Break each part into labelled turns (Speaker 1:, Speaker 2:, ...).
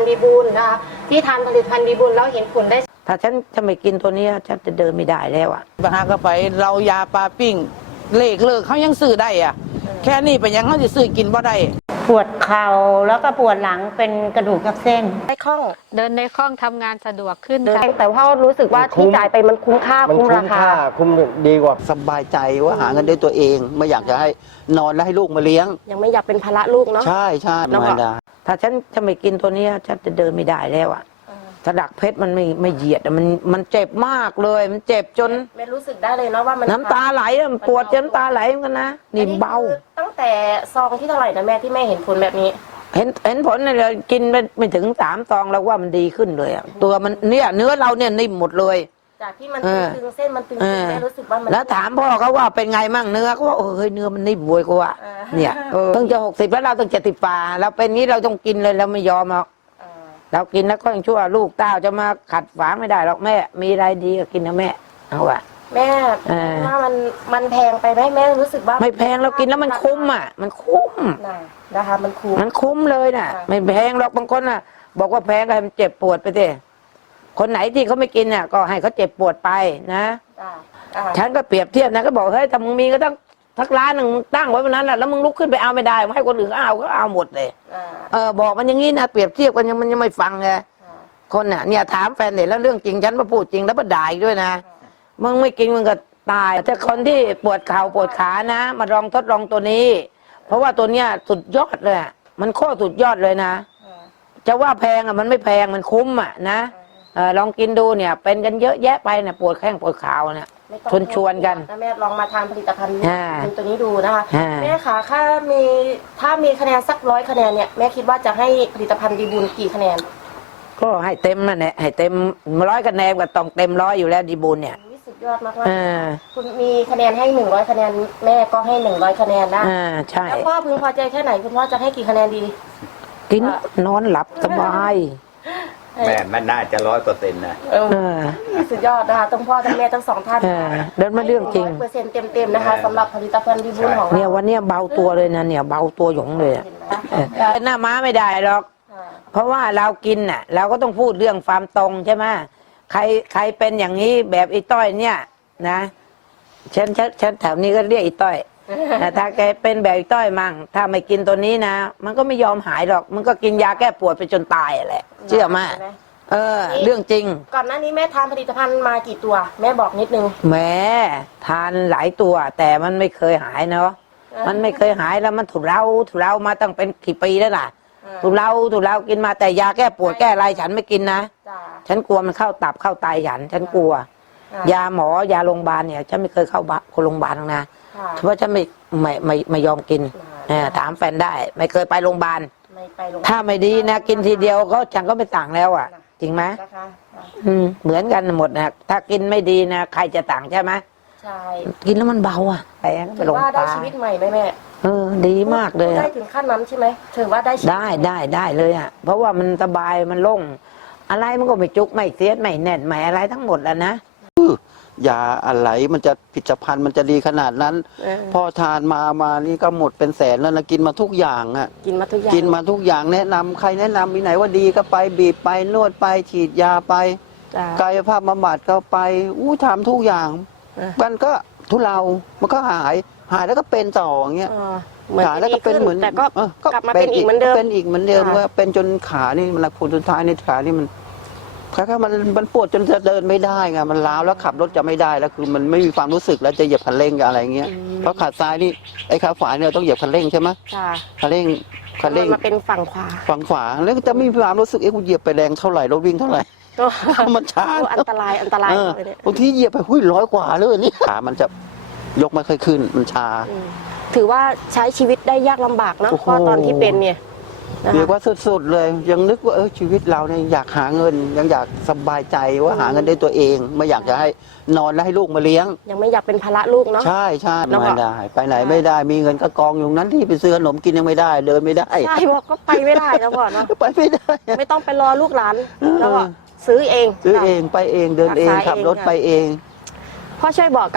Speaker 1: ฑ์ดีบูลนะคะที่ทานผลิตภัณฑ์ดีบูลแล้วเห็นผลได้
Speaker 2: ถ้าฉันจะไม่กินตัวนี้ฉันจะเดินไม่ได้แล้วอ่ะ
Speaker 3: บางครั้งก็ไปเรายาปลาปิ้งเลิกเขายังซื้อได้อ่ะแค่นี้เป็นยังเขาจะซื้อกินบ่ได้
Speaker 4: ปวดเข่าแล้วก็ปวดหลังเป็นกระดูกทับเส้น
Speaker 1: ได้คล่อง
Speaker 5: เดินในคล่องทำงานสะดวกขึ้นค่ะ
Speaker 1: แต่ว่ารู้สึกว่าที่จ่ายไปมันคุ้มค่าคุ้มราคา
Speaker 6: คุ้มดีกว่าสบายใจว่าหาเงินได้ตัวเองไม่อยากจะให้นอนแล้วให้ลูกมาเลี้ยง
Speaker 1: ยังไม่อยากเป็นภาระลูกเนาะ
Speaker 6: ใช่ไม่ได้
Speaker 2: ถ้าฉันจะไม่กินตัวนี้ฉันจะเดินไม่ได้แล้วอ่ะสะดักเพชรมันไม่เหยียดมันเจ็บมากเลยมันเจ็บจน
Speaker 1: ไม่รู้สึกได้เลยเนาะว่ามัน
Speaker 2: น้ำตาไหลมันปวดจนน้ำตาไหลเหมือนกันนะนี่เบา
Speaker 1: ตั้งแต่ซองที่เท่าไหร่นะแม่ที่แม่เห็นผลแบบนี้
Speaker 2: เห็นผลเลยกินไม่ถึง3 ซองแล้วว่ามันดีขึ้นเลยอ่ะตัวมันเนี่ยเนื้อเราเนี่ยนิ่มหมดเลย
Speaker 1: จากที่มันตึงเส้นมันตึงแม่รู้สึกว่ามัน
Speaker 2: แล้วถามพ่อเขาว่าเป็นไงมั่งเนื้อเขาว่าเฮ้ยเนื้อมันนิ่มบวยกว่าเนี่ยเพิ่งจะ60แล้วเราต้อง70 ป่าเราเป็นงี้เราต้องกินเลยเราไม่ยอมหรอกเรากินแล้วก็ยังชั่วลูกเต้าจะมาขัดฝางไม่ได้หรอกแม่มีอะไรดีก็กินนะแม่เอาว่ะ
Speaker 1: แม่ว่ามันแพงไปไหมแม่รู้สึกว่า
Speaker 2: ไม่แพงเรากินแล้วมันคุ้มอ่ะมันคุ้ม
Speaker 1: นะคะมัน
Speaker 2: คุ้มเลยน่ะไม่แพงหรอกบางคนน่ะบอกว่าแพงก็ให้มันเจ็บปวดไปสิคนไหนที่เขาไม่กินน่ะก็ให้เขาเจ็บปวดไปนะฉันก็เปรียบเทียบนะก็บอกเฮ้ยถ้ามึงมีก็ต้องสักร้านหนึ่งตั้งไว้วันนั้นแหละแล้วมึงลุกขึ้นไปเอาไม่ได้ให้คนอื่นเอาก็เอาหมดเลยบอกมันอย่างนี้นะเปรียบเทียบกันมันยังไม่ฟังไงคนเนี่ยถามแฟนเนี่ยแล้วเรื่องจริงฉันมาพูดจริงแล้วมาด่าอีกด้วยนะมึงไม่กินมึงก็ตายแต่คนที่ปวดเข่าปวดขานะมาลองทดลองตัวนี้เพราะว่าตัวเนี้ยสุดยอดเลยมันโคตรสุดยอดเลยนะจะว่าแพงมันไม่แพงมันคุ้มนะลองกินดูเนี่ยเป็นกันเยอะแยะไปเนี่ยปวดแข้งปวดขาเนี่ยชวนกัน
Speaker 1: แม่ลองมาทานผลิตภัณฑ์ตัวนี้ดูนะคะแม่คะถ้ามีคะแนนสัก100 คะแนนเนี่ยแม่คิดว่าจะให้ผลิตภัณฑ์ดีบุญกี่คะแนน
Speaker 2: ก็ให้เต็มนั่นแหละให้เต็ม100 คะแนนก็ต้องเต็ม100อยู่แล้วดีบุญเนี่ย
Speaker 1: สุดยอดมากคุณมีคะแนนให้100 คะแนนแม่ก็ให้100 คะแนนนะ
Speaker 2: ใช่
Speaker 1: แล้วพ่อพึงพอใจแค่ไหนคุณพ่อจะให้กี่คะแนนดี
Speaker 2: กินนอนหลับสบาย
Speaker 6: แม่มันน่าจะ100%นะ
Speaker 1: สุดยอดนะคะทั้งพ่อทั้งแม่ทั้ง2 ท่าน
Speaker 2: เดินมาเรื่องจริง
Speaker 1: 100%เต็มนะคะสำหรับผลิตภัณฑ์ดีบุญของเรา
Speaker 2: เนี่ยวันนี้เบาตัวเลยนะเนี่ยเบาตัวหยงเลยหน้าม้าไม่ได้หรอกเพราะว่าเรากินน่ะเราก็ต้องพูดเรื่องความตรงใช่ไหมใครเป็นอย่างนี้แบบอีต้อยเนี่ยนะฉันแถวนี้ก็เรียกอีต้อยถ้าแกเป็นแบบอีต้อยมั่งถ้าไม่กินตัวนี้นะมันก็ไม่ยอมหายหรอกมันก็กินยาแก้ปวดไปจนตายแหละเชื่อมาเรื่องจริง
Speaker 1: ก่อนหน้านี้แม่ทานผลิตภัณฑ์มากี่ตัวแม่บอกนิดนึง
Speaker 2: แม่ทานหลายตัวแต่มันไม่เคยหายเนาะมันไม่เคยหายแล้วมันถูกเรามาตั้งเป็นกี่ปีแล้วล่ะถูกเรากินมาแต่ยาแก้ปวดแก้อะไรฉันไม่กินนะฉันกลัวมันเข้าตับเข้าไตฉันกลัวยาหมอยาโรงพยาบาลเนี่ยฉันไม่เคยเข้าโรงพยาบาลนะเพราะฉันไม่ยอมกินถามแฟนได้ไม่เคยไปโรงพยาบาลถ้าไม่ดีนะกินทีเดียวก็ฉันก็ไม่ต่างแล้วอ่ะจริงไหมเหมือนกันหมดนะถ้ากินไม่ดีนะใครจะต่างใช่ไหมใช่กินแล้วมันเบาอ่ะไปโรงพยาบาล
Speaker 1: ได้ชีวิตใหม่ไหมแม่
Speaker 2: ดีมากเลย
Speaker 1: ได้ถึงขั้นนั้นใช่ไหมถือว่าได้
Speaker 2: ได้เลยอ่ะเพราะว่ามันสบายมันโล่งอะไรมันก็ไม่จุกไม่เสียดไม่แน่นไม่อะไรทั้งหมดแล้วนะ
Speaker 6: ยาอะไรมันจะผลิตภัณฑ์มันจะดีขนาดนั้นพอทานมานี่ก็หมดเป็นแสนแล้วนะกินมาทุกอย่างอ่ะ
Speaker 1: กินมาทุกอย่าง
Speaker 6: แนะนำใครแนะนำมีไหนว่าดีก็ไปบีบไปนวดไปฉีดยาไปกายภาพบำบัดก็ไปทำทุกอย่างมันก็ทุเลามันก็หายแล้วก็เป็นต่ออย่างเงี้ยขาแล้วก็เป็นเหมือน
Speaker 1: แต่ก็กลับมาเป็นอีกเหมือนเดิ
Speaker 6: มว่าเป็นจนขานี่มันผลสุดท้ายในขานี่มันแค่มันปวดจนจะเดินไม่ได้ไงมันล้าวแล้วขับรถจะไม่ได้แล้วคือมันไม่มีความรู้สึกแล้วจะเหยียบคันเร่งกับอะไรเงี้ยเพราะขาซ้ายนี่ไอ้ขาขวาเนี่ยต้องเหยียบคันเร่งใช่ไหมคันเร่ง
Speaker 1: มาเป็นฝั่ง
Speaker 6: ขวาแล้วจะไม่มีความรู้สึกกูเหยียบไปแรงเท่าไหร่รถวิ่งเท่าไหร่มันช้า
Speaker 1: อันตราย
Speaker 6: บางทีเหยียบไป100 กว่าเลยนี่ขามันจะยกไม่ค่อยขึ้นมันชา
Speaker 1: ถือว่าใช้ชีวิตได้ยากลำบากเนาะเพราะตอนที่เป็นเนี่ย
Speaker 6: เรียกว่าสุดๆเลยยังนึกว่าชีวิตเราเนี่ยอยากหาเงินยังอยากสบายใจว่าหาเงินได้ตัวเองไม่อยากจะให้นอนแล้วให้ลูกมาเลี้ยง
Speaker 1: ยังไม่อยากเป็นภาระลูกเนาะ
Speaker 6: ใช่ไม่ได้ไปไหนไม่ได้มีเงินก็กองอยู่นั้นที่ไปซื้อขนมกินยังไม่ได้เดินไม่ได้
Speaker 1: ใช่บอกก็ไปไม่ได้แล้วก่อนเนาะ
Speaker 6: ไปไม่ได้
Speaker 1: ไม่ต้องไปรอลูกหลานแล้วก็ซื้อเอง
Speaker 6: ไปเองเดินเองขับรถไปเอง
Speaker 1: พ่อช่วยบอกกับ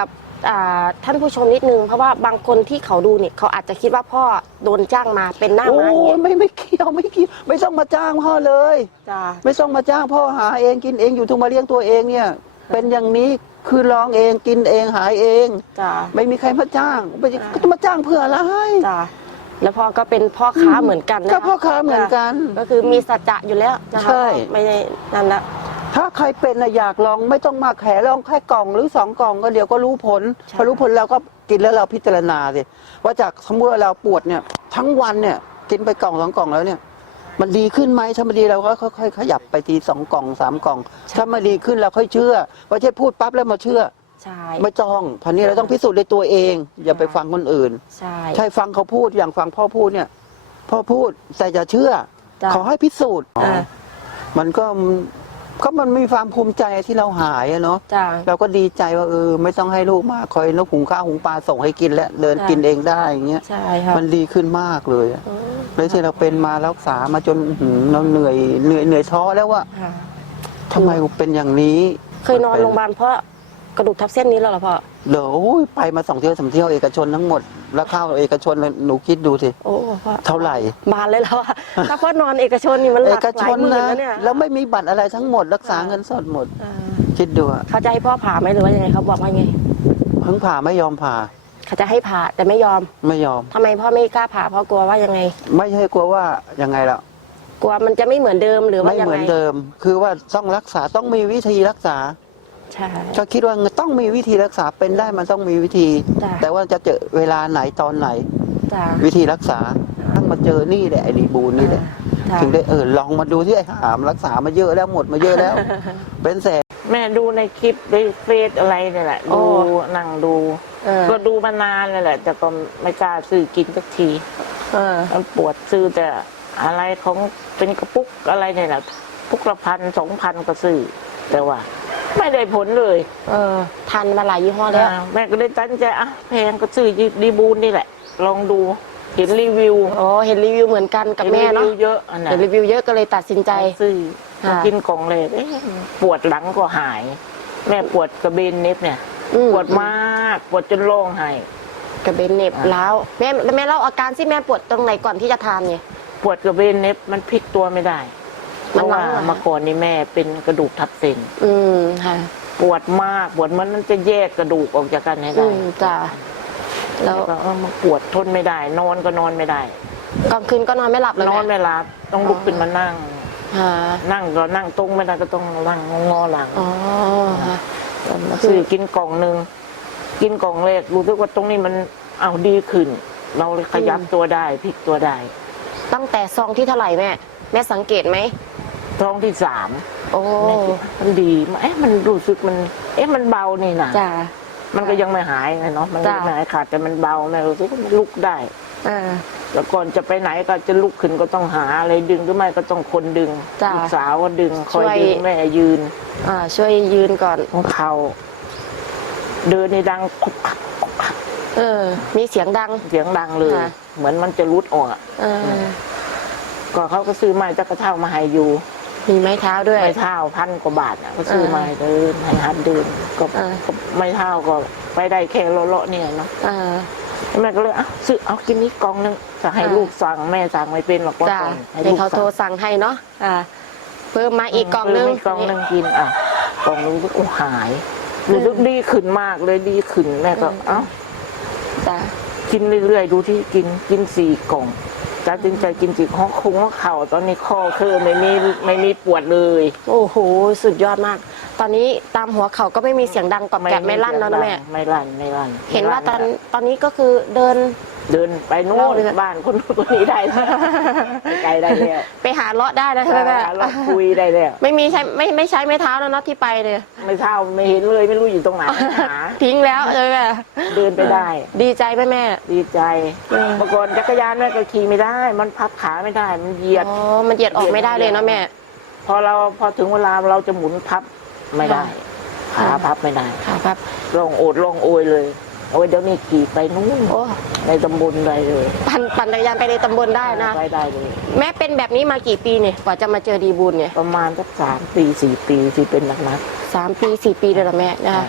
Speaker 1: ท่านผู้ชมนิดนึงเพราะว่าบางคนที่เขาดูเนี่ยเขาอาจจะคิดว่าพ่อโดนจ้างมาเป็นหน้า
Speaker 6: โอ้
Speaker 1: ม้าอย่างเงี้ย
Speaker 6: ไม่เกี่ยวไม่ต้องมาจ้างพ่อเลย
Speaker 1: จ้า
Speaker 6: ไม่ต้องมาจ้างพ่อหาเองกินเองอยู่ทุกมาเลี้ยงตัวเองเนี่ย เป็นอย่างนี้คือลองเองกินเองหายเอง
Speaker 1: จ้า
Speaker 6: ไม่มีใครมาจ้างก็จะมาจ้างเพื่ออะไร
Speaker 1: จ้าแล้วพ่อก็เป็นพ่อค้าเหมือนกันนะ
Speaker 6: ก็พ่อค้าเหมือนกัน
Speaker 1: ก็คือมีสัจจะอยู่แล้วนะคะ
Speaker 6: ใช่
Speaker 1: ไม่ได้นั่นละ
Speaker 6: ถ้าใครเป็นอยากลองไม่ต้องมาแขลองแค่กล่องหรือ2 กล่องก็เดี๋ยวก็รู้ผลพอรู้ผลเราก็กินแล้วเราพิจารณาสิว่าจากสมมติว่าเราปวดเนี่ยทั้งวันเนี่ยกินไปกล่อง2 กล่องแล้วเนี่ยมันดีขึ้นไหมถ้ามันดีเราก็ค่อยๆขยับไปที2 กล่อง3 กล่อง ถ้ามันดีขึ้นเราค่อยเชื่อไม่ใช่พูดปั๊บแล้วมาเชื่อ
Speaker 1: ใช่
Speaker 6: ไม่ต้องพันนี้เราต้องพิสูจน์ด้วยตัวเอง อย่าไปฟังคนอื่น
Speaker 1: ใช่
Speaker 6: ใช่ฟังเขาพูดอย่างฟังพ่อพูดเนี่ยพ่อพูดแต่จะเชื่อ
Speaker 1: จ้ะ
Speaker 6: ขอให้พิสูจน์
Speaker 1: อ่า
Speaker 6: มันก็มันมีความภูมิใจที่เราหายอะเนาะ
Speaker 1: จ้า
Speaker 6: เราก็ดีใจว่าไม่ต้องให้ลูกมาคอยนกหุงข้าวหุงปลาส่งให้กินแล้วเดิน
Speaker 1: จ้ะ
Speaker 6: กินเองได้อย่างเงี้ย
Speaker 1: ใช่ค่ะ
Speaker 6: มันดีขึ้นมากเลยอะ
Speaker 1: อืม
Speaker 6: เลยที่เราเป็นมารักษามาจนเราเหนื่อยท้อแล้วว่า
Speaker 1: ค่ะ
Speaker 6: ทำไมกูเป็นอย่างนี้
Speaker 1: เคยนอนโรงพยาบาลเพราะกระดูกทับเส้นนี้แล้วเหรอพ่อ
Speaker 6: เดี๋ยวโอ้ยไปมา2 เที่ยว3 เที่ยวเอกชนทั้งหมดแล้วเข้าเอกชนเลยหนูคิดดูสิ
Speaker 1: โอ้พ่อ
Speaker 6: เท่าไหร่
Speaker 1: บานเลยแล้วอะถ้าพ่อนอนเอกชนนี่มันห
Speaker 6: เอ
Speaker 1: ลัก
Speaker 6: ก
Speaker 1: ห
Speaker 6: ช
Speaker 1: ลาย
Speaker 6: น
Speaker 1: หมื่น
Speaker 6: นะ
Speaker 1: แล้วเนี่ย
Speaker 6: แล้วไม่มีบัตรอะไรทั้งหมดรักษาเงินสดหมด
Speaker 1: อ่า
Speaker 6: คิดดูอะ
Speaker 1: เขาจะให้พ่อผ่าไหมหรือว่ายังไงเขาบอกว่าไง
Speaker 6: เพิ่งผ่าไม่ยอมผ่า
Speaker 1: เขาจะให้ผ่าแต่ไม่ยอม
Speaker 6: ไม่ยอม
Speaker 1: ทำไมพ่อไม่กล้าผ่าเพราะกลัวว่ายังไง
Speaker 6: ไม่ใช่กลัวว่ายังไงล่ะ
Speaker 1: กลัวมันจะไม่เหมือนเดิมหรือว่า
Speaker 6: ไม่
Speaker 1: ยัง
Speaker 6: เหมื
Speaker 1: ไง
Speaker 6: อนเดิม คือว่าต้องรักษาต้องมีวิธีรักษา
Speaker 1: ใช่
Speaker 6: ก็คิดว่าต้องมีวิธีรักษาเป็นได้มันต้องมีวิธี
Speaker 1: จ้ะ
Speaker 6: แต่ว่าจะเจอเวลาไหนตอนไหน
Speaker 1: จ้า
Speaker 6: วิธีรักษาตั้งมาเจอนี่แหละไอ้ดีบูนนี่แหละ
Speaker 1: จ้ะ
Speaker 6: ถึงได้ลองมาดูที่ไอ้หามรักษามาเยอะแล้วหมดมาเยอะแล้ว เป็นแสน
Speaker 3: แม่ดูในคลิปในเฟซอะไรเนี่ยแหละ
Speaker 1: โอ้
Speaker 3: ดูนั่งดู
Speaker 1: เออ
Speaker 3: ก็ดูมานานเลยแหละ แต่ก็ไม่กล้าซื้อกินสักที
Speaker 1: เออ
Speaker 3: มันปวดซื้อแต่อะไรของเป็นกระปุกอะไรเนี่ยแหละปุกละ1,000-2,000ก็ซื้อแต่ว่า ไม่ได้ผลเลย
Speaker 1: เออทันมาหลายยี่ห้อแล้ว
Speaker 3: แม่ก็เลยตั้งใจแพงก็ซื้อดีบูนนี่แหละ ลองดูเห็นรีวิว
Speaker 1: อ๋อเห็นรีวิวเหมือนกันกับแม่เนาะ
Speaker 3: ห็รีวิวเยอะอันนั้
Speaker 1: เห็น
Speaker 3: น
Speaker 1: รีวิวเยอะก็เลยตัดสินใจ
Speaker 3: ซื้อ
Speaker 1: ค่ะ
Speaker 3: มากินกล่องเลยปวดหลังก็หาย แม่ปวดกระเบนเน็บเนี่ย
Speaker 1: อื
Speaker 3: ปวดมากปวดจนร้องไห้
Speaker 1: กระเบนเหน็บล้าวแม่เล่าอาการที่แม่ปวดตรงไหนก่อนที่จะทานไง
Speaker 3: ปวดกระเบนเน็บมันพลิกตัวไม่ได้เพ
Speaker 1: มัน
Speaker 3: ราะว่า
Speaker 1: ล้างเหรอ
Speaker 3: เมื่อก่อนนี่แม่เป็นกระดูกทับเส้น
Speaker 1: อืมค่ะ
Speaker 3: ปวดมากปวดมันจะแยกกระดูกออกจากกันให้
Speaker 1: อื
Speaker 3: ได้
Speaker 1: มจ้ะแล้
Speaker 3: แล้ว วก็มันปวดทนไม่ได้ นอนก็นอนไม่ได้
Speaker 1: กลางคืนก็นอนไม่หลับเลย
Speaker 3: นอน
Speaker 1: แม่
Speaker 3: ไม่หลับต้องลุกขึ้นมานั่ง
Speaker 1: ค่ะ
Speaker 3: นั่งก็นั่งตรงไม่ได้ก็ต้องนั่งงอหลัง
Speaker 1: อ๋อค่ะ
Speaker 3: ซื้อกินกล่องหนึ่งกินกล่องแรกรู้สึกว่าตรงนี้มันเอาดีขึ้น เราเลยขยับตัวได้พลิกตัวได้
Speaker 1: ตั้งแต่ซองที่เท่าไหร่แม่สังเกตไหม
Speaker 3: ท้องที่
Speaker 1: โอ้
Speaker 3: 3แม่คิดมันดีมันรู้สึกมันมันเบานี่นะ
Speaker 1: จ้ะ
Speaker 3: มันก็ยังไม่หายไงเนาะมันก็
Speaker 1: จ้ะ
Speaker 3: ไม่หายขาดแต่มันเบาแม่รู้สึกว่ามันลุกได้
Speaker 1: อ่า
Speaker 3: แล้วก่อนจะไปไหนก็จะลุกขึ้นก็ต้องหาอะไรดึงหรือไม่ก็ต้องคนดึง
Speaker 1: จ้ะ
Speaker 3: ลูกสาวก็ดึงคอย
Speaker 1: ช่วย
Speaker 3: ดึงแม่ยืน
Speaker 1: ช่วยยืนก่อน
Speaker 3: ของเขาเดินในดังคุกคักคุกคัก
Speaker 1: มีเสียงดัง
Speaker 3: เสียงดังเลย
Speaker 1: ค่ะ
Speaker 3: เหมือนมันจะรุดออกอะ
Speaker 1: เออ
Speaker 3: ก็เขาก็ซื้อไม้จักระเท่ามาให้อยู่
Speaker 1: มีไม้เท้าด้วย
Speaker 3: ไม้เท่า1,000 กว่าบาทก็ซื้อมาให้เดินให้หัดเดินก็
Speaker 1: อ่า
Speaker 3: ก็ไม้เท่าก็ไปได้แค่เลาะๆเนี่ยเนาะ
Speaker 1: อ่า
Speaker 3: แม่ก็เลยซื้อเอากินนี้กล่องนึงจะให้
Speaker 1: อ่า
Speaker 3: ลูกสั่งแม่สั่งไม่เป็นหรอกว่า
Speaker 1: จ้ะ
Speaker 3: ก่อนให้
Speaker 1: ให้
Speaker 3: ลูก
Speaker 1: เขาโทร
Speaker 3: สั่ง
Speaker 1: สั่งให้เนาะเพิ่มมาอีกกล่องนึง
Speaker 3: ซื้กล่องนึงกินกล่องนึงก็หายรู้สึกดีขึ้นมากเลยดีขึ้นแม่ก็
Speaker 1: จ้ะ
Speaker 3: กินเรื่อยๆดูที่กิน4 กล่องตัดสินใจกิน4 ข้อคงว่าเข่าตอนนี้ข้อคือไม่มีปวดเลย
Speaker 1: โอ้โหสุดยอดมาก ตอนนี้ตามหัวเขาก็ไม่มีเสียงดังกรอบแกรบไม่ลั่นแล้วนะแม่
Speaker 3: ไม่ลั่น
Speaker 1: เห็นว่าตอนนี้ก็คือเดิน
Speaker 3: เดินไปโน่
Speaker 1: เล่าน เลย
Speaker 3: บ้านคนนู้นคนนี้ได้แล้วไปไกลได้แล้ว
Speaker 1: ไปหาเลาะได้แล้วใช่ไหมแม่
Speaker 3: เราคุยได้แล้ว
Speaker 1: ไม่มีใช้ไม่ใช้ไม้เท้าแล้วเนาะที่ไปเนี่ย
Speaker 3: ไม่เท่าไม่เห็นเลยไม่รู้อยู่ตรงไหนหา
Speaker 1: ทิ้งแล้วใช่ไหม
Speaker 3: เดินไปได้
Speaker 1: ดีใจไหมแม่
Speaker 3: ดีใจ
Speaker 1: อืม
Speaker 3: เมื่อก่อนจักรยานแม่ก็ขี่ไม่ได้ มันพับขาไม่ได้ มันเหยียด
Speaker 1: อ๋อมันเหยียดออกไม่ได้เลยเนาะแม่
Speaker 3: พอถึงเวลาเราจะหมุนพับไม่ได้
Speaker 1: ค่ะ
Speaker 3: ขาพับไม่ได้
Speaker 1: ค่ะครับ
Speaker 3: ลองโอดลองโอยเลยโอ้ยเดี๋ยวนี้ขี่ไปนู่น
Speaker 1: โอ้
Speaker 3: ในตำบลใดเลย
Speaker 1: ปั่นจักรยานไปในตำบลได้นะ
Speaker 3: ไปได้เลย
Speaker 1: แม่เป็นแบบนี้มากี่ปีเนี่ยกว่าจะมาเจอดีบุญเนี่ย
Speaker 3: ประมาณสัก3 ปี 4 ปีที่เป็นหนัก
Speaker 1: 3 ปี 4 ปีเลยเหรอแม่นะคะ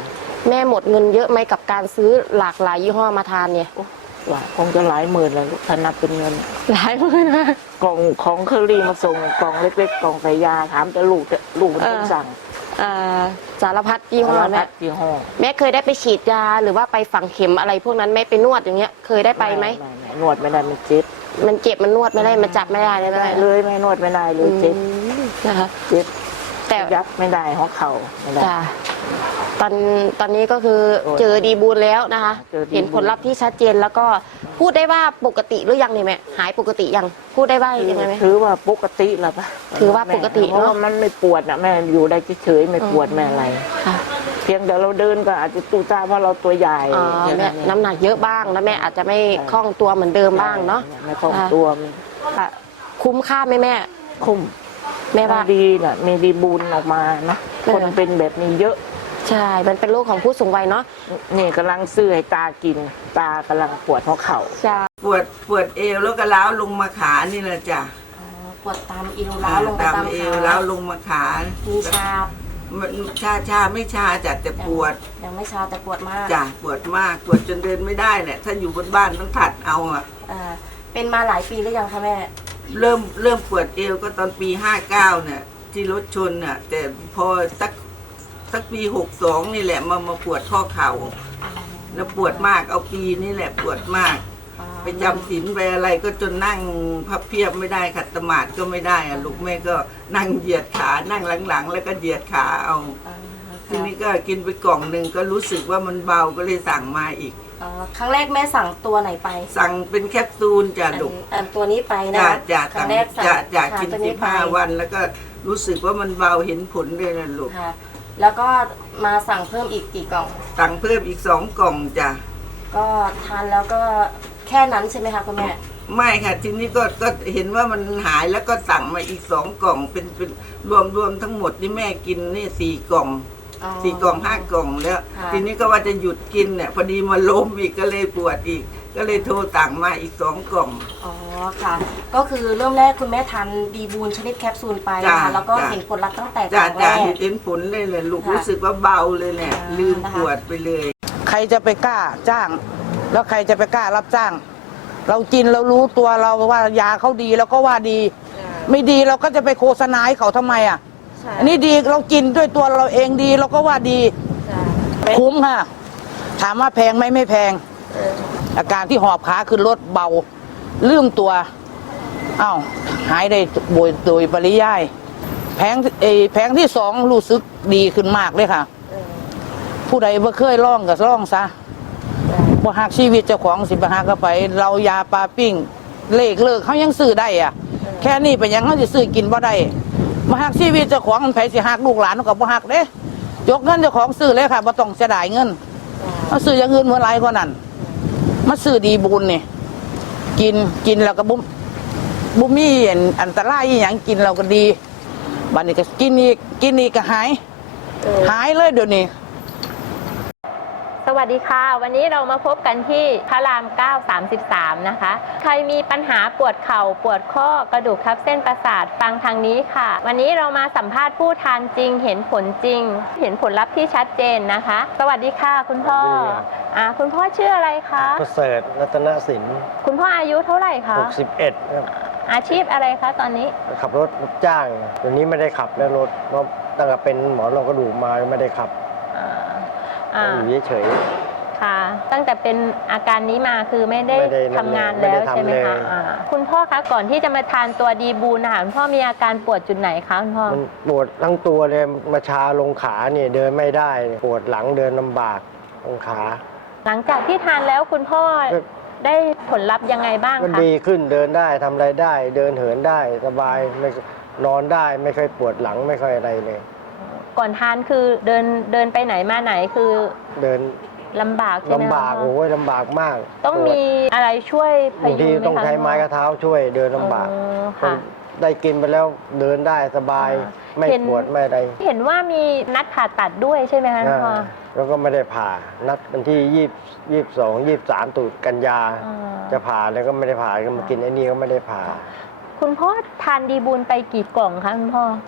Speaker 1: แม่หมดเงินเยอะไหมกับการซื้อหลากหลายยี่ห้อมาทานเนี่ย
Speaker 3: ว่าคงจะหลายหมื่นเลยลูกถ้านับเป็นเงิน
Speaker 1: หลายหมื่นนะ
Speaker 3: กล่องของเคอรี่มาส่งกล่องเล็กๆกล่องใส่ยาถามแต่ลูกมันต้องสั่ง
Speaker 1: สารพัดยี่ห้อ
Speaker 3: สารพั
Speaker 1: แม่
Speaker 3: ดยี่ห้อ
Speaker 1: แม่เคยได้ไปฉีดยาหรือว่าไปฝังเข็มอะไรพวกนั้นแม่ไปนวดอย่างเงี้ยเคยได้ไปไหม
Speaker 3: นวดไม่ได้มันเจ็บ
Speaker 1: มันเจ็บมันนวดไม่ได้มันจับไม่ได้เลย
Speaker 3: ไม่ได้เลยไม่นวดไม่ได้เลยเจ็บ
Speaker 1: นะคะ
Speaker 3: เจ็บ
Speaker 1: แต่
Speaker 3: ยับไม่ได้หัวเข่าไม่ได้
Speaker 1: จ้ะตอนนี้ก็คือ
Speaker 3: โอ้ย
Speaker 1: เจอดีบูลแล้วนะคะ
Speaker 3: เจอดีบูล
Speaker 1: เห็นผลลัพธ์ที่ชัดเจนแล้วก็พูดได้ว่าปกติหรือยังเนี่ยแม่หายปกติยังพูดได้ว่ายังไงไหม
Speaker 3: ถือว่าปกติแล้วปะ
Speaker 1: ถือว่าปกติ
Speaker 3: เพราะ
Speaker 1: เนอะ
Speaker 3: ว่ามันไม่ปวดนะแม่อยู่ได้เฉยๆไม่ปวดไม่อะไร
Speaker 1: ค่ะ
Speaker 3: เพียงแต่เราเดินก็อาจจะตูจ้าเพราะเราตัวใหญ่
Speaker 1: อ๋อแม่น้ำหนักเยอะบ้างแล้วแม่อาจจะไม่คล่องตัวเหมือนเดิมบ้างเนาะ
Speaker 3: ไม่คล่องตัวมัน
Speaker 1: คุ้มค่าไหมแม่
Speaker 3: คุ้ม
Speaker 1: แม่ว่า
Speaker 3: ดีน่ะมีดีบุญออกมานะ
Speaker 1: เออ
Speaker 3: คนเป็นแบบนี้เยอะ
Speaker 1: ใช่มันเป็นโรคของผู้สูงวัยเนาะ
Speaker 3: นี่กำลังซื้อให้ตากิน ตากำลังปวดหัวเข่า
Speaker 1: ใช่
Speaker 7: ปวดเอวแล้วก็ล้าวลงมาขานี่แหละจ้ะ
Speaker 1: ปวดตามเอวล้าวลงไป
Speaker 7: ตาม
Speaker 1: ตาม
Speaker 7: เอ
Speaker 1: ขาว
Speaker 7: ล้าวลงมาขา
Speaker 1: มีชา
Speaker 7: มันชาไม่ชาจัดแต่ปวด
Speaker 1: ยังไม่ชาแต่ปวดมาก
Speaker 7: จ้ะปวดมากปวดจนเดินไม่ได้แหละถ้าอยู่บนบ้านต้องถัดเอาอ่ะ
Speaker 1: เป็นมาหลายปีหรือยังคะแม่
Speaker 7: เริ่มปวดเอวก็ตอนปี59เนี่ยที่รถชนน่ะแต่พอสักปี62นี่แหละมาปวดข้อเข่าแล้วปวดมากเอาปีนี่แหละปวดมาก ไปจำศีลไปอะไรก็จนนั่งพับเพียบไม่ได้ขัดสมาธิก็ไม่ได้อะลูกแม่ก็นั่งเหยียดขานั่งหลังๆ แล้วก็เหยียดขาเอาทีนี้ก็กินไปกล่องหนึ่งก็รู้สึกว่ามันเบาก็เลยสั่งมาอีก
Speaker 1: ครั้งแรกแม่สั่งตัวไหนไป
Speaker 7: สั่งเป็นแคปซูลจ้ะลูก
Speaker 1: อันตัวนี้ไปนะ
Speaker 7: จะ
Speaker 1: ครั้งแรกสั่ง
Speaker 7: จะกิน
Speaker 1: ตัวนี้ไป
Speaker 7: 15 วัน แล้วก็รู้สึกว่ามันเบาเห็นผลเลยนะลูก
Speaker 1: ค่ะ แล้วก็มาสั่งเพิ่มอีกกี่กล่อง
Speaker 7: สั่งเพิ่มอีก2 กล่องจ้ะ
Speaker 1: ก็ทานแล้วก็แค่นั้นใช่ไหมคะคุณแม่
Speaker 7: ไม่ค่ะทีนี้ก็เห็นว่ามันหายแล้วก็สั่งมาอีก2 กล่องเป็นรวมทั้งหมดที่แม่กินนี่4 กล่อง 4 กล่อง 5 กล่องแล้ว
Speaker 1: ค่ะ
Speaker 7: ทีนี้ก็ว่าจะหยุดกินเนี่ยพอดีมาล้มอีกก็เลยปวดอีก ก็เลยโทรสั่งมาอีก2 กล่อง
Speaker 1: อ๋อค่ะ ก็คือเริ่มแรกคุณแม่ทานดีบูนชนิดแคปซูลไป
Speaker 7: จ้ะ
Speaker 1: นะคะแล้วก็
Speaker 7: จ้ะ
Speaker 1: เห็นผลลัพธ์ตั้งแต่ก
Speaker 7: จ้า
Speaker 1: ล่องแร
Speaker 7: จ้าก เห็นผลเลยลูก
Speaker 1: ค่ะ
Speaker 7: รู้สึกว่าเบาเลยเนี่ย
Speaker 1: อ่า
Speaker 7: ลืม
Speaker 1: นะคะ
Speaker 7: ปวดไปเลย
Speaker 2: ใครจะไปกล้าจ้าง แล้วใครจะไปกล้ารับจ้าง เรากินเรารู้ตัวเราว่ายาเขาดีเราก็ว่าดี ไม่ดีเราก็จะไปโฆษณาให้เขาทำไมอ่ะ
Speaker 1: ใช่
Speaker 2: อันนี้ดีเรากินด้วยตัวเราเองดีเราก็ว่าดี
Speaker 1: ใช่
Speaker 2: คุ้มค่ะ ถามว่าแพงไหมไม่แพง อาการที่หอบขาคือลดเบาลืมตัวอ้าวหายได้โดยปริยายแผงที่2รู้สึกดีขึ้นมากเลยค่ะ ผู้ใดบ่เคยลองก็ลองซะบ่หักชีวิตเจ้าของสิบ่หักก็ไป เรายาปลาปิ้งเลิกเขายังซื้อได้อ่ะ แค่นี้เป็นหยังเขาสิซื้อกินบ่ได้บ่หักชีวิตเจ้าของมันไผสิหักลูกหลานก็บ่หักเด้ยกเงินเจ้าของซื้อเลยค่ะบ่ต้องเสียดายเงินเอาซื้ออย่างอื่นเมื่อไรก็นั่นมาซื้อดีบุญนี่กินแล้วก็บุมีอันตรายอหย่างกินเราก็ดีบัดนี้ก็กินอีกก็หายเลยเดี๋ยวนี้
Speaker 5: สวัสดีค่ะ วันนี้เรามาพบกันที่พระราม 9 33 นะคะ ใครมีปัญหาปวดเข่าปวดข้อกระดูกทับเส้นประสาทฟังทางนี้ค่ะ วันนี้เรามาสัมภาษณ์ผู้ทานจริงเห็นผลจริง เห็นผลลัพธ์ที่ชัดเจนนะคะ สวัสดีค่ะคุณพ่อ
Speaker 8: สวัสดีครับ
Speaker 5: คุณพ่อชื่ออะไรคะ
Speaker 8: ประเสริฐรัตนสิน
Speaker 5: คุณพ่ออายุเท่าไหร่คะ
Speaker 8: 61ครับ
Speaker 5: อาชีพอะไรคะตอนนี้
Speaker 8: ขับรถรับจ้างวันนี้ไม่ได้ขับแล้วรถเพราะตั้งแต่เป็นหมอนรองกระดูกมาไม่ได้ขับ
Speaker 5: อ่า
Speaker 8: อยู่เฉย
Speaker 5: ค่ะ ตั้งแต่เป็นอาการนี้มาคือไม่ได้
Speaker 8: ไม่ได้
Speaker 5: ทำงาน
Speaker 8: ไม่
Speaker 5: แล้ว
Speaker 8: ได้ทำ
Speaker 5: ใช่ไหมคะ
Speaker 8: เลย
Speaker 5: คุณพ่อคะก่อนที่จะมาทานตัวดีบูนนะคะคุณพ่อมีอาการปวดจุดไหนคะคุณพ่อ
Speaker 8: มันปวดทั้งตัวเลยมาชาลงขาเนี่ยเดินไม่ได้ปวดหลังเดินลำบากตรงขา
Speaker 5: หลังจากที่ทานแล้วคุณพ่อ
Speaker 8: ก็
Speaker 5: ได้ผลลัพธ์ยังไงบ้าง
Speaker 8: ก็
Speaker 5: คะ
Speaker 8: ดีขึ้นเดินได้ทำอะไรได้ เดินเหินได้สบายไม่นอนได้ไม่เคยปวดหลังไม่เคยอะไรเลย
Speaker 5: ก่อนทานคือเดินไปไหนมาไหนคือ
Speaker 8: เดิน
Speaker 5: ลำบากใช่ไหม
Speaker 8: ลำบาก
Speaker 5: คะ
Speaker 8: โอ้ยลำบากมาก
Speaker 5: ต้อง
Speaker 8: ปวด
Speaker 5: มีอะไรช่วยพ
Speaker 8: บาง
Speaker 5: ยุ
Speaker 8: ที
Speaker 5: งไหมคะ
Speaker 8: ต้องใช้ไม้กระเท้าช่วยเดินลำบาก
Speaker 5: อ๋อค่ะ
Speaker 8: ได้กินไปแล้วเดินได้สบาย
Speaker 5: อ่า
Speaker 8: ไม่
Speaker 5: เห็น
Speaker 8: ปวดไม่อะไร
Speaker 5: เห็นว่ามีนัดผ่าตัดด้วยใช่ไหมคะคุณพ่อ
Speaker 8: แล้วก็ไม่ได้ผ่านัดวันที่22 23 ตุลากันยา
Speaker 5: อ่า
Speaker 8: จะผ่าแล้วก็ไม่ได้ผ่าก็มากินไอ้นี่ก็ไม่ได้ผ่า
Speaker 5: คุณพ่อทานดีบูลไปกี่กล่องคะคุณพ่อ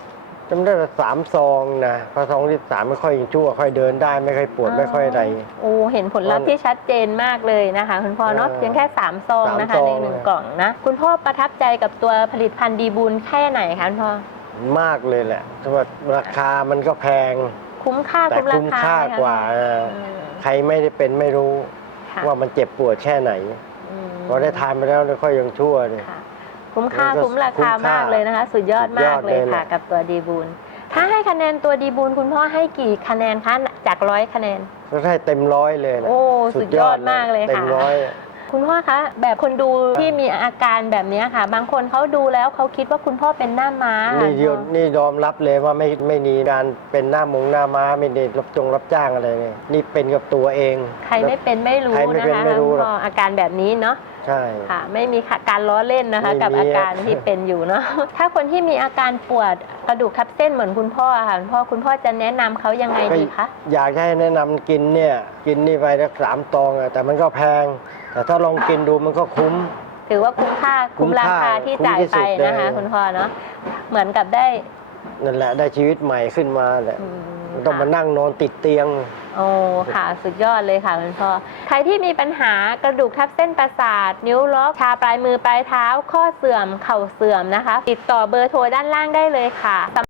Speaker 8: จำได้ว่า3 ซองนะพอซองที่3ไม่ค่อยชั่วค่อยเดินได้ไม่ค่อยปวดไม่ค่อยอะไร
Speaker 5: โอ้เห็นผลลัพธ์ที่ชัดเจนมากเลยนะคะคุณพ่อเนาะ
Speaker 8: เออ
Speaker 5: เพียงแค่3 ซองนะคะ
Speaker 8: 3 ซอง
Speaker 5: ใน1 กล่องนะคุณพ่อประทับใจกับตัวผลิตภัณฑ์ดีบูลแค่ไหนคะคุณพ่อ
Speaker 8: มากเลยแหละแต่ว่าราคามันก็แพง
Speaker 5: คุ้มค่า
Speaker 8: แต่
Speaker 5: คุ้มรา
Speaker 8: คุ้ม
Speaker 5: คา
Speaker 8: ค่า
Speaker 5: ไหมคะ
Speaker 8: กว่า
Speaker 5: อืม
Speaker 8: ใครไม่ได้เป็นไม่รู้
Speaker 5: ค่ะ
Speaker 8: ว่ามันเจ็บปวดแค่ไหน
Speaker 5: อืม
Speaker 8: พอได้ทานไปแล้วค่อยยังชั่วเลย
Speaker 5: ค่ะคุ้มค่า
Speaker 8: มันก็
Speaker 5: คุ้มรา
Speaker 8: คุ้
Speaker 5: คาม
Speaker 8: ค่าม
Speaker 5: ากเลยนะคะ สุดยอดมากเลย
Speaker 8: สุดยอดเลย
Speaker 5: ค่ะ
Speaker 8: แหละ
Speaker 5: กับตัวดีบูลถ้าให้คะแนนตัวดีบูลคุณพ่อให้กี่คะแนนคะจาก100 คะแนน
Speaker 8: ก็ให้เต็มร้อยเลยนะ
Speaker 5: โอ้สุดยอดมากเลย
Speaker 8: เต็ม
Speaker 5: ค่ะ
Speaker 8: ร้อย
Speaker 5: คุณพ่อคะแบบคนดูที่มีอาการแบบนี้ค่ะ บางคนเขาดูแล้วเขาคิดว่าคุณพ่อเป็นหน้าม้าค่ะ
Speaker 8: นี่ยอมรับเลยว่าไม่มีการเป็นหน้าม้าไม่ได้รับจ้างอะไรเลยนี่เป็นกับตัวเอง
Speaker 5: ใครไม่เป็นไม่รู้
Speaker 8: ใครไม่
Speaker 5: นะ
Speaker 8: เป็น
Speaker 5: คะ
Speaker 8: ไม่รู้
Speaker 5: คุณ
Speaker 8: หร
Speaker 5: พ่
Speaker 8: อ
Speaker 5: อก อาการแบบนี้เนาะ
Speaker 8: ใช่
Speaker 5: ค่ะ ไม่มีการล้อเล่นนะคะ
Speaker 8: ไม่มี
Speaker 5: กับอาการที่เป็นอยู่เนาะ ถ้าคนที่มีอาการปวดกระดูกทับเส้นเหมือนคุณพ่อค่ะคุณพ่อจะแนะนำเขายังไงดีคะ
Speaker 8: อยากให้แนะนำกินนี่ไปสัก3 ซองอะแต่มันก็แพง แต่ถ้าลองกินดูมันก็คุ้ม
Speaker 5: ถือว่าคุ้มค่า
Speaker 8: คุ้
Speaker 5: คุ้ม
Speaker 8: ม
Speaker 5: รา
Speaker 8: ค่า
Speaker 5: คาที่
Speaker 8: คุ้ม
Speaker 5: จ่าย
Speaker 8: ที่
Speaker 5: ไป
Speaker 8: สุดเลย
Speaker 5: นะคะ คุณพ่อเนาะเหมือนกับได้
Speaker 8: นั่นแหละได้ชีวิตใหม่ขึ้นมาแหละ
Speaker 5: อืม
Speaker 8: ไม่ต้อง
Speaker 5: ค่ะ
Speaker 8: มานั่งนอนติดเตียง
Speaker 5: โอ้ค่ะสุดยอดเลยค่ะคุณพ่อใครที่มีปัญหากระดูกทับเส้นประสาท นิ้วล็อกชาปลายมือปลายเท้า ข้อเสื่อมเข่าเสื่อมนะคะ ติดต่อเบอร์โทรด้านล่างได้เลยค่ะ